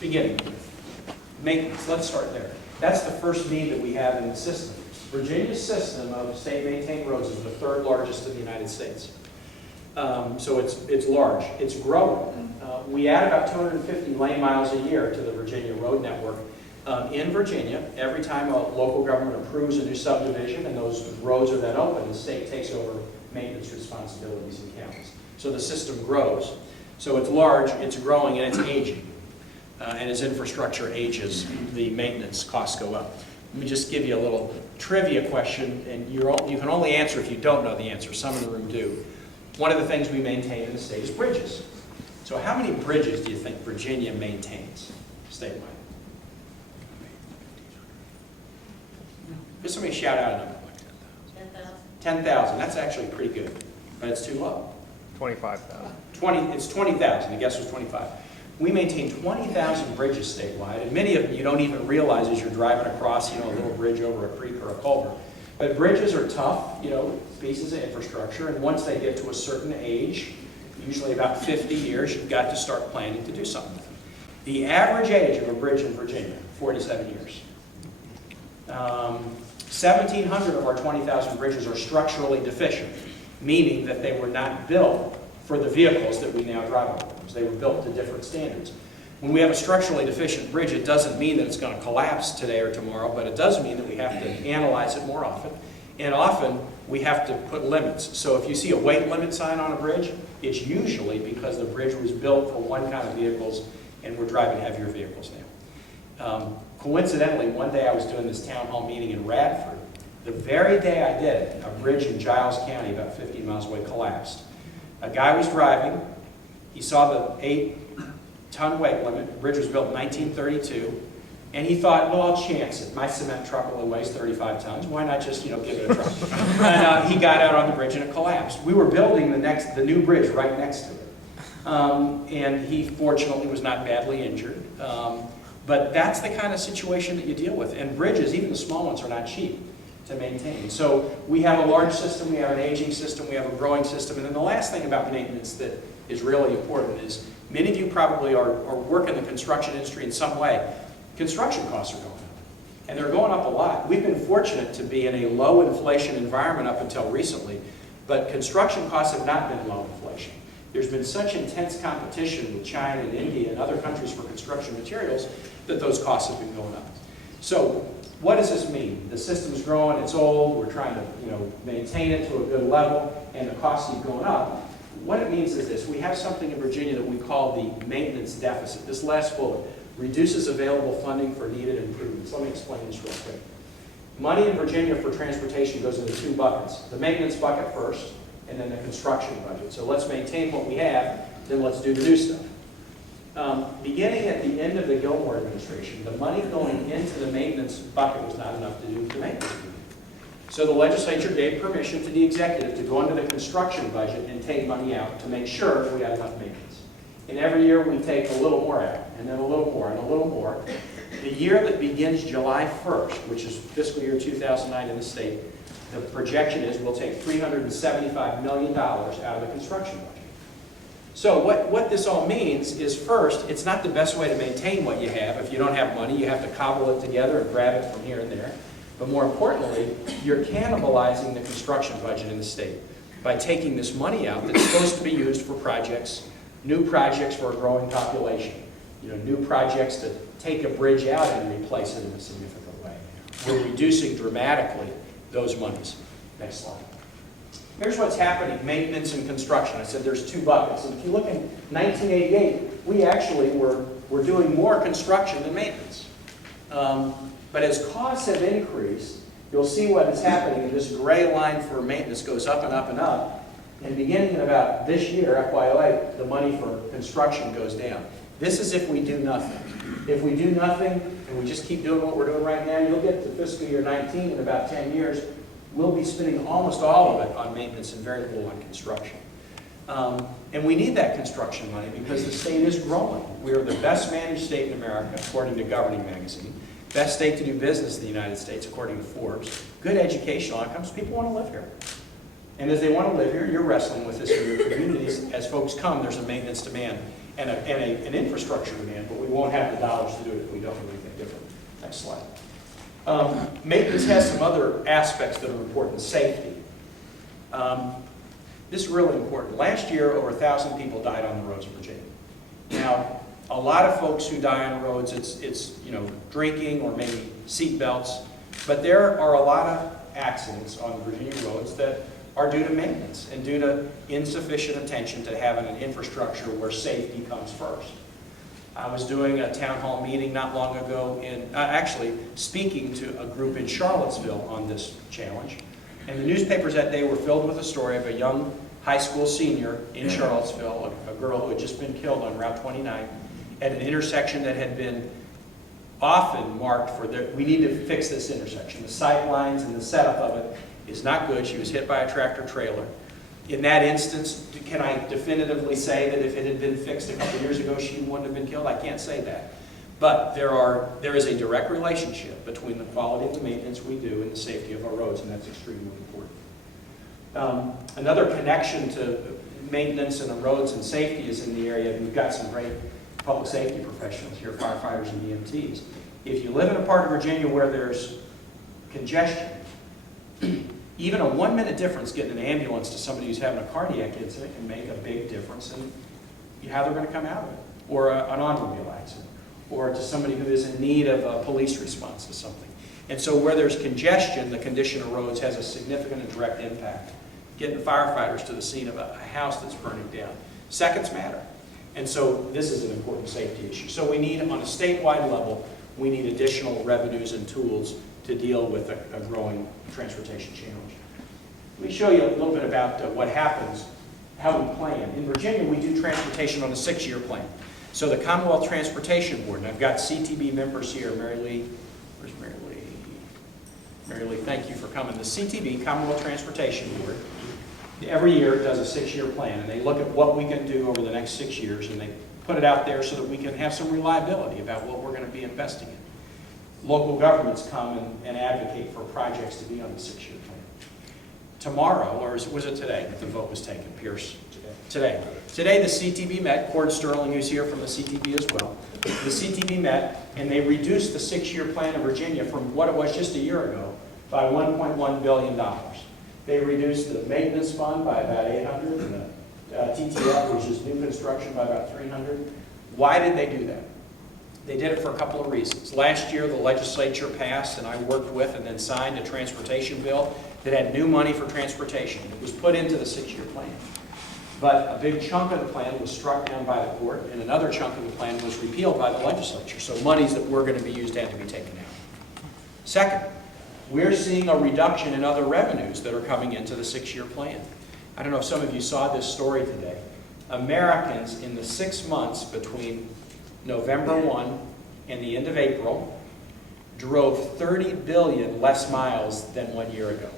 beginning with. Maintenance, let's start there. That's the first need that we have in the system. Virginia's system of state-maintained roads is the third largest in the United States. So it's large. It's growing. We add about 250 lane miles a year to the Virginia road network. In Virginia, every time a local government approves a new subdivision and those roads are then open, the state takes over maintenance responsibilities in counties. So the system grows. So it's large, it's growing, and it's aging. And as infrastructure ages, the maintenance costs go up. Let me just give you a little trivia question, and you can only answer if you don't know the answer. Some in the room do. One of the things we maintain in the state is bridges. So how many bridges do you think Virginia maintains statewide? Give somebody shout out a number. 10,000. 10,000. That's actually pretty good, but it's too low. 25,000. It's 20,000. The guess was 25. We maintain 20,000 bridges statewide, and many of them you don't even realize as you're driving across, a little bridge over a creek or a culvert. But bridges are tough, pieces of infrastructure, and once they get to a certain age, usually about 50 years, you've got to start planning to do something with them. The average age of a bridge in Virginia, 47 years. 1,700 of our 20,000 bridges are structurally deficient, meaning that they were not built for the vehicles that we now drive on. They were built to different standards. When we have a structurally deficient bridge, it doesn't mean that it's going to collapse today or tomorrow, but it does mean that we have to analyze it more often. And often, we have to put limits. So if you see a weight limit sign on a bridge, it's usually because the bridge was built for one kind of vehicles, and we're driving heavier vehicles now. Coincidentally, one day I was doing this town hall meeting in Radford. The very day I did it, a bridge in Giles County, about 15 miles away, collapsed. A guy was driving. He saw the 8-ton weight limit. The bridge was built in 1932. And he thought, well, I'll chance it. My cement truck only weighs 35 tons. Why not just, give it a try? And he got out on the bridge and it collapsed. We were building the new bridge right next to it. And he fortunately was not badly injured. But that's the kind of situation that you deal with. And bridges, even the small ones, are not cheap to maintain. So we have a large system, we have an aging system, we have a growing system. And then the last thing about maintenance that is really important is many of you probably are work in the construction industry in some way. Construction costs are going up. And they're going up a lot. We've been fortunate to be in a low inflation environment up until recently, but construction costs have not been low inflation. There's been such intense competition with China and India and other countries for construction materials that those costs have been going up. So what does this mean? The system's growing, it's old, we're trying to maintain it to a good level, and the costs keep going up. What it means is this: we have something in Virginia that we call the maintenance deficit. This last bullet reduces available funding for needed improvements. Let me explain this real quick. Money in Virginia for transportation goes into two buckets. The maintenance bucket first, and then the construction budget. So let's maintain what we have, then let's do the new stuff. Beginning at the end of the Gilmore administration, the money going into the maintenance bucket was not enough to do the maintenance. So the legislature gave permission to the executive to go into the construction budget and take money out to make sure we had enough maintenance. And every year we take a little more out, and then a little more, and a little more. The year that begins July 1st, which is fiscal year 2009 in the state, the projection is we'll take $375 million out of the construction budget. So what this all means is, first, it's not the best way to maintain what you have. If you don't have money, you have to cobble it together and grab it from here and there. But more importantly, you're cannibalizing the construction budget in the state by taking this money out that's supposed to be used for projects, new projects for a growing population, new projects to take a bridge out and replace it in a significant way. We're reducing dramatically those monies. Next slide. Here's what's happening, maintenance and construction. I said there's two buckets. And if you look in 1988, we actually were doing more construction than maintenance. But as costs have increased, you'll see what is happening, and this gray line for maintenance goes up and up and up. And beginning in about this year, FY08, the money for construction goes down. This is if we do nothing. If we do nothing and we just keep doing what we're doing right now, you'll get to fiscal year 19 in about 10 years. We'll be spending almost all of it on maintenance and very little on construction. And we need that construction money because the state is growing. We are the best managed state in America, according to Governing Magazine. Best state to do business in the United States, according to Forbes. Good educational outcomes. People want to live here. And as they want to live here, you're wrestling with this in your communities. As folks come, there's a maintenance demand and an infrastructure demand, but we won't have the dollars to do it if we don't do anything different. Next slide. Maintenance has some other aspects that are important. Safety. This is really important. Last year, over 1,000 people died on the roads of Virginia. Now, a lot of folks who die on roads, it's drinking or maybe seat belts, but there are a lot of accidents on Virginia roads that are due to maintenance and due to insufficient attention to having an infrastructure where safety comes first. I was doing a town hall meeting not long ago actually speaking to a group in Charlottesville on this challenge. And the newspapers that day were filled with a story of a young high school senior in Charlottesville, a girl who had just been killed on Route 29 at an intersection that had been often marked for, we need to fix this intersection. The sight lines and the setup of it is not good. She was hit by a tractor trailer. In that instance, can I definitively say that if it had been fixed a couple years ago, she wouldn't have been killed? I can't say that. But there is a direct relationship between the quality of the maintenance we do and the safety of our roads, and that's extremely important. Another connection to maintenance and the roads and safety is in the area. We've got some great public safety professionals here, firefighters and EMTs. If you live in a part of Virginia where there's congestion, even a 1-minute difference getting an ambulance to somebody who's having a cardiac incident can make a big difference in how they're going to come out of it, or an automobile accident, or to somebody who is in need of a police response to something. And so where there's congestion, the condition of roads has a significant and direct impact. Getting firefighters to the scene of a house that's burning down. Seconds matter. And so this is an important safety issue. So we need, on a statewide level, we need additional revenues and tools to deal with a growing transportation challenge. Let me show you a little bit about what happens, how we plan. In Virginia, we do transportation on a 6-year plan. So the Commonwealth Transportation Board, and I've got CTB members here. Mary Lee, where's Mary Lee? Mary Lee, thank you for coming. The CTB, Commonwealth Transportation Board, every year does a 6-year plan, and they look at what we can do over the next 6 years, and they put it out there so that we can have some reliability about what we're going to be investing in. Local governments come and advocate for projects to be on the 6-year plan. Tomorrow, or was it today that the vote was taken, Pierce? Today. Today the CTB met, Cord Sterling, who's here from the CTB as well. The CTB met, and they reduced the 6-year plan in Virginia from what it was just a year ago by $1.1 billion. They reduced the maintenance fund by about $800, and the TTF, which is new construction, by about $300. Why did they do that? They did it for a couple of reasons. Last year, the legislature passed, and I worked with and then signed a transportation bill that had new money for transportation. It was put into the 6-year plan. But a big chunk of the plan was struck down by the court, and another chunk of the plan was repealed by the legislature. So monies that were going to be used had to be taken out. Second, we're seeing a reduction in other revenues that are coming into the 6-year plan. I don't know if some of you saw this story today. Americans in the 6 months between November 1 and the end of April drove 30 billion less miles than 1 year ago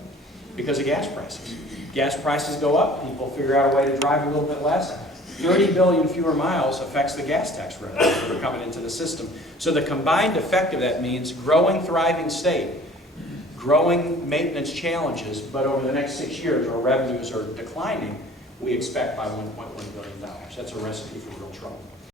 because of gas prices. Gas prices go up, people figure out a way to drive a little bit less. 30 billion fewer miles affects the gas tax revenues that are coming into the system. So the combined effect of that means growing, thriving state, growing maintenance challenges, but over the next 6 years our revenues are declining, we expect by $1.1 billion. That's a recipe for real trouble.